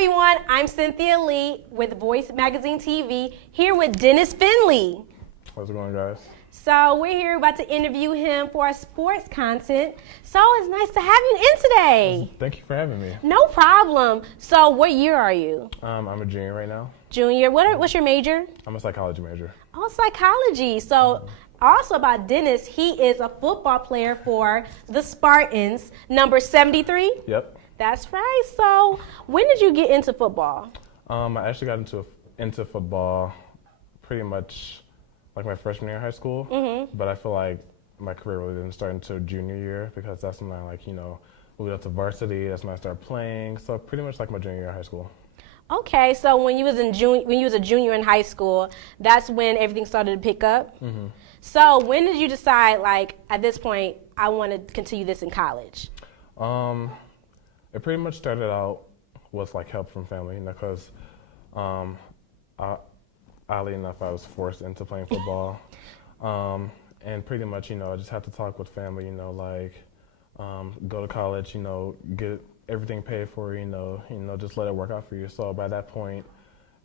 everyone, I'm Cynthia Lee with Voice Magazine TV, here with Dennis Finley. How's it going, guys? So we're here about to interview him for our sports content. So it's nice to have you in today. Thank you for having me. No problem. So what year are you? I'm a junior right now. Junior. What's your major? I'm a psychology major. Oh, psychology. So also about Dennis, he is a football player for the Spartans, number 73. Yep. That's right. So when did you get into football? I actually got into football pretty much like my freshman year of high school. Mm-hmm. But I feel like my career really didn't start until junior year because that's when I moved up to varsity. That's when I started playing. So pretty much like my junior year of high school. Okay, so when you was a junior in high school, that's when everything started to pick up. Mm-hmm. So when did you decide, like, at this point, I want to continue this in college? It pretty much started out with like help from family, because oddly enough, I was forced into playing football, and pretty much, I just had to talk with family, go to college, get everything paid for, just let it work out for you. So by that point,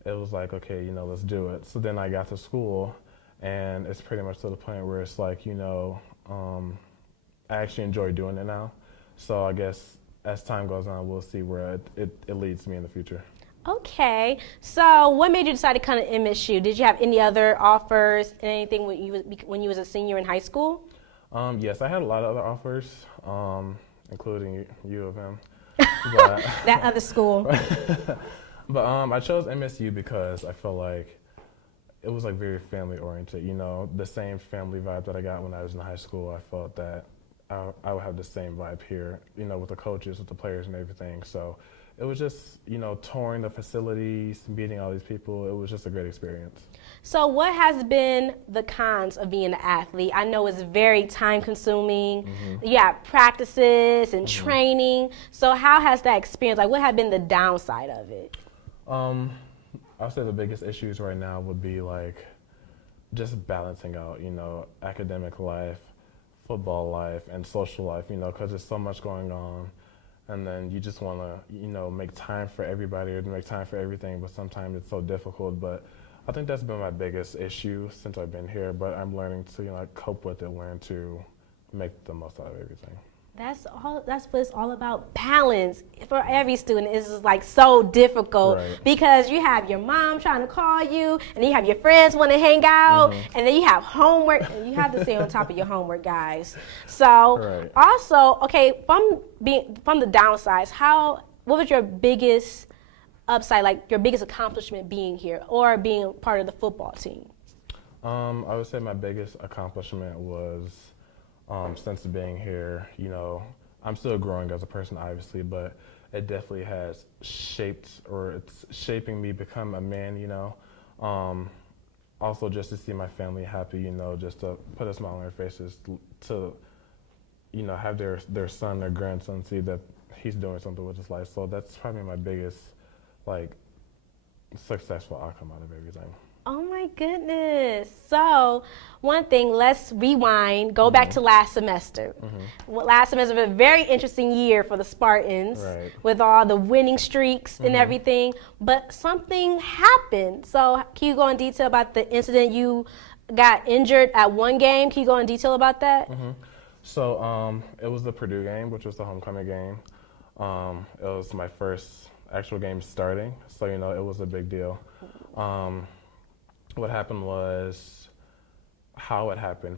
it was like, okay, let's do it. So then I got to school, and it's pretty much to the point where it's like, I actually enjoy doing it now. So I guess as time goes on, we'll see where it leads me in the future. Okay, so what made you decide to come to MSU? Did you have any other offers, anything when you was a senior in high school? Yes, I had a lot of other offers, including U of M. But that other school. But I chose MSU because I felt like it was like very family oriented. The same family vibe that I got when I was in high school. I felt that I would have the same vibe here, with the coaches, with the players and everything. So it was just, touring the facilities, meeting all these people. It was just a great experience. So what has been the cons of being an athlete? I know it's very time consuming. Mm-hmm. You have practices and training. So how has that experience, like what have been the downside of it? I'll say the biggest issues right now would be like just balancing out, academic life, football life, and social life, because there's so much going on. And then you just want to, make time for everybody or make time for everything, but sometimes it's so difficult. But I think that's been my biggest issue since I've been here, but I'm learning to, cope with it, learn to make the most out of everything. That's what it's all about, balance. For every student, it's just like so difficult, right? Because you have your mom trying to call you, and then you have your friends want to hang out, and then you have homework, and you have to stay on top of your homework, guys. So right. Also, okay, from the downsides, what was your biggest upside, like your biggest accomplishment being here or being part of the football team? I would say my biggest accomplishment was since being here, I'm still growing as a person, obviously, but it definitely has it's shaping me become a man, Also just to see my family happy, just to put a smile on their faces, to, have their son, their grandson see that he's doing something with his life. So that's probably my biggest, successful outcome out of everything. Oh my goodness. So one thing, let's rewind, go back to last semester. Last semester was a very interesting year for the Spartans, right, with all the winning streaks and everything, but something happened. So can you go in detail about the incident you got injured at one game? Can you go in detail about that? So it was the Purdue game, which was the homecoming game. It was my first actual game starting, so it was a big deal. What happened was, how it happened,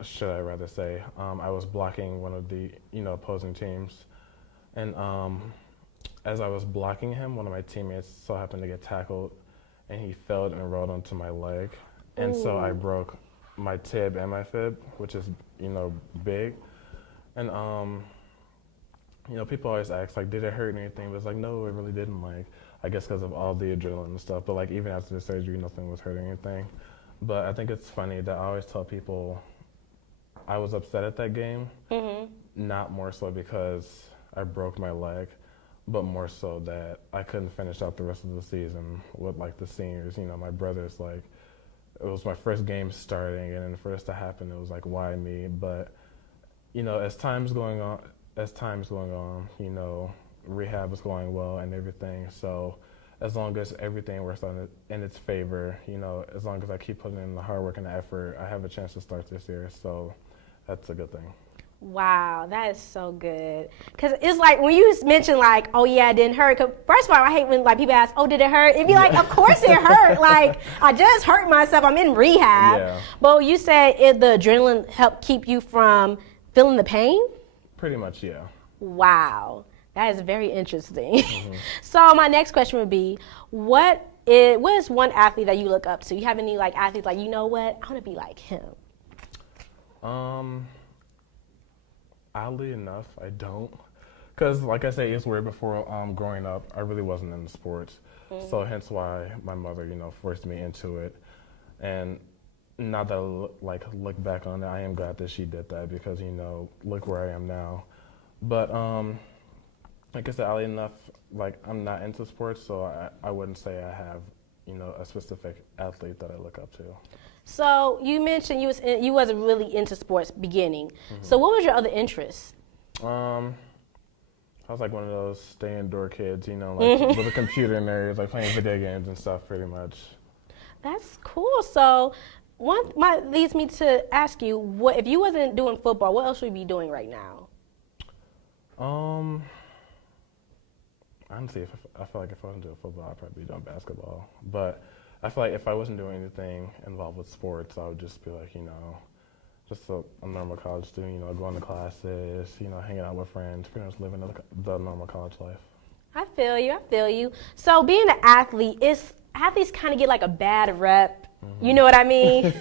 should I rather say, I was blocking one of the, opposing teams. And as I was blocking him, one of my teammates so happened to get tackled, and he fell and rolled onto my leg. And so I broke my tib and my fib, which is, big. And, people always ask, did it hurt or anything? But it's like, no, it really didn't, I guess because of all the adrenaline and stuff, but even after the surgery, nothing was hurting anything. But I think it's funny that I always tell people I was upset at that game, not more so because I broke my leg, but more so that I couldn't finish out the rest of the season with the seniors. My brothers, it was my first game starting, and then for this to happen, it was why me? But as time's going on, rehab is going well and everything. So as long as everything works in its favor, you know, as long as I keep putting in the hard work and the effort, I have a chance to start this year. So that's a good thing. Wow, that is so good. Because it's like when you mention like, oh yeah, it didn't hurt. 'Cause first of all, I hate when like people ask, oh, did it hurt? It'd be like, of course it hurt. Like, I just hurt myself. I'm in rehab. Yeah. But you said the adrenaline helped keep you from feeling the pain? Pretty much, yeah. Wow, that is very interesting. So my next question would be, what is one athlete that you look up to? You have any like athletes like, you know what, I want to be like him? Oddly enough, I don't. Because, like I say, it's weird. Before growing up, I really wasn't into sports. So hence why my mother, you know, forced me into it. And now that I look back on it, I am glad that she did that because, you know, look where I am now. But like I said, oddly enough, like I'm not into sports, so I wouldn't say I have, you know, a specific athlete that I look up to. So you mentioned you wasn't really into sports beginning. So what was your other interest? I was like one of those stay indoor kids, you know, like with a computer nerds, like playing video games and stuff, pretty much. That's Cool. So leads me to ask you, what if you wasn't doing football, what else would you be doing right now? Honestly, I feel like if I wasn't doing football, I'd probably be doing basketball. But I feel like if I wasn't doing anything involved with sports, I would just be like, you know, just a normal college student, you know, going to classes, you know, hanging out with friends, pretty much living the normal college life. I feel you. So being an athlete, athletes kind of get like a bad rep. You know what I mean?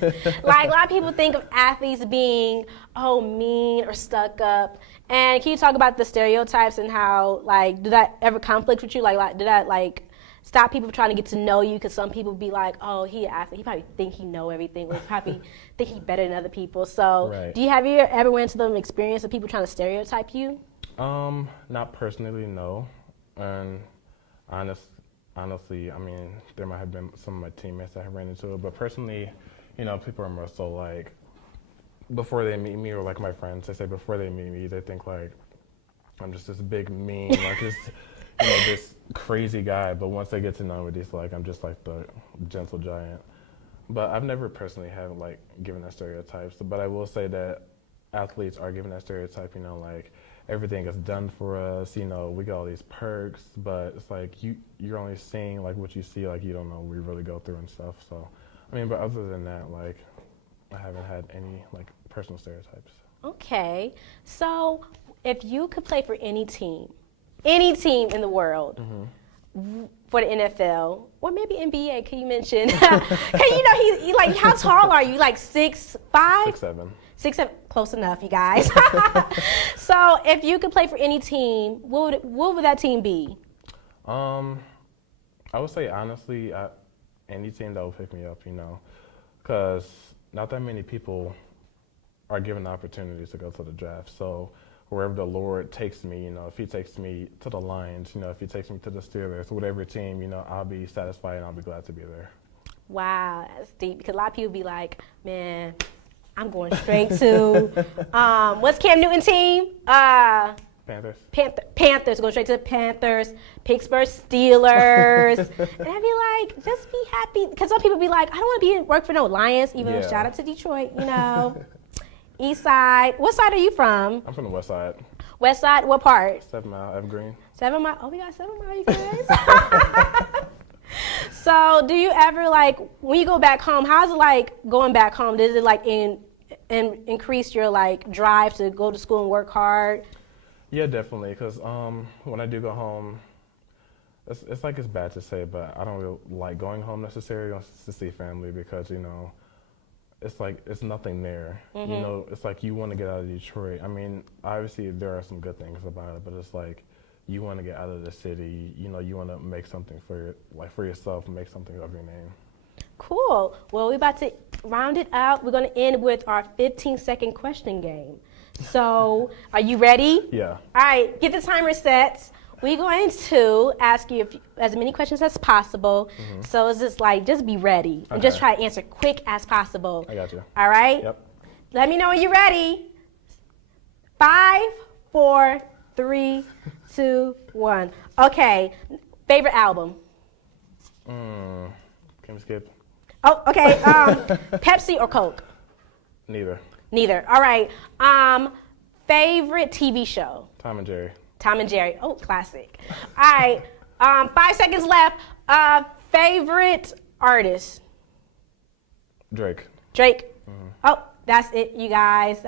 Like a lot of people think of athletes being, mean or stuck up. And can you talk about the stereotypes and how, like, do that ever conflict with you? Like did that, like, stop people from trying to get to know you? Because some people be like, oh, he an athlete. He probably think he know everything. Or he probably think he's better than other people. So right. Have you ever went into the experience of people trying to stereotype you? Not personally, no. And honestly, I mean, there might have been some of my teammates that have ran into it. But personally, you know, people are more so like, before they meet me, or like my friends, they say before they meet me, they think like I'm just this big mean, like this, you know, this crazy guy. But once they get to know me, it's like I'm just like the gentle giant. But I've never personally had like given that stereotypes. But I will say that athletes are given that stereotype, you know, like everything is done for us, you know, we got all these perks, but it's like you're only seeing like what you see, like you don't know what we really go through and stuff. So, I mean, but other than that, like I haven't had any like personal stereotypes. Okay, so if you could play for any team in the world, for the NFL or maybe NBA, can you mention? Cause you know he like, how tall are you? Like 6'5"? 6'7". 6'7", close enough, you guys. So if you could play for any team, what would that team be? I would say honestly, any team that would pick me up, you know, because not that many people are given the opportunities to go to the draft. So wherever the Lord takes me, you know, if he takes me to the Lions, you know, if he takes me to the Steelers, whatever team, you know, I'll be satisfied and I'll be glad to be there. Wow, that's deep. Because a lot of people be like, man, I'm going straight to, what's Cam Newton team? Panthers. Panthers, going straight to the Panthers, Pittsburgh Steelers. And I'd be like, just be happy. Because some people be like, I don't want to work for no Lions, even though shout out to Detroit, you know. East side. What side are you from? I'm from the west side. West side, what part? 7 Mile, Evergreen. 7 Mile? Oh, we got 7 Mile, you guys. So do you ever, like, when you go back home, how's it like going back home? Does it like increase your like drive to go to school and work hard? Yeah, definitely. Because when I do go home, it's like it's bad to say, but I don't really like going home necessarily to see family because, you know, it's like it's nothing there. You know, it's like you want to get out of Detroit. I mean, obviously there are some good things about it, but it's like you want to get out of the city. You know, you want to make something for yourself, make something of your name. Cool. Well, we're about to round it out. We're going to end with our 15-second question game. So, are you ready? Yeah. All right, get the timer set. We're going to ask you as many questions as possible. So it's just like, just be ready. And just try to answer quick as possible. I got you. All right? Yep. Let me know when you're ready. 5, 4, 3, 2, 1. Okay. Favorite album? Can we skip? Oh, okay. Pepsi or Coke? Neither. Neither. All right. Favorite TV show? Tom and Jerry. Tom and Jerry. Oh, classic. All right. 5 seconds left. Favorite artist? Drake. Drake. Oh, that's it, you guys.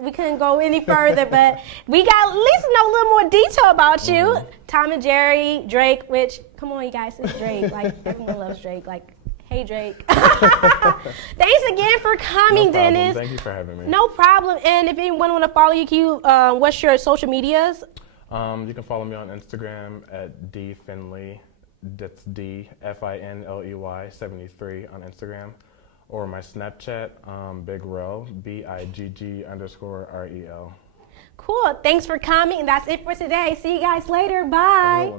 We couldn't go any further, but we got at least know a little more detail about you. Tom and Jerry, Drake, which, come on, you guys, it's Drake. Like, everyone loves Drake. Like, hey, Drake. Thanks again for coming, No problem. Dennis. Thank you for having me. No problem. And if anyone want to follow you, what's your social medias? You can follow me on Instagram at dfinley. That's DFINLEY 73 on Instagram. Or my Snapchat, BigRel, BIGG_REL. Cool. Thanks for coming. And that's it for today. See you guys later. Bye.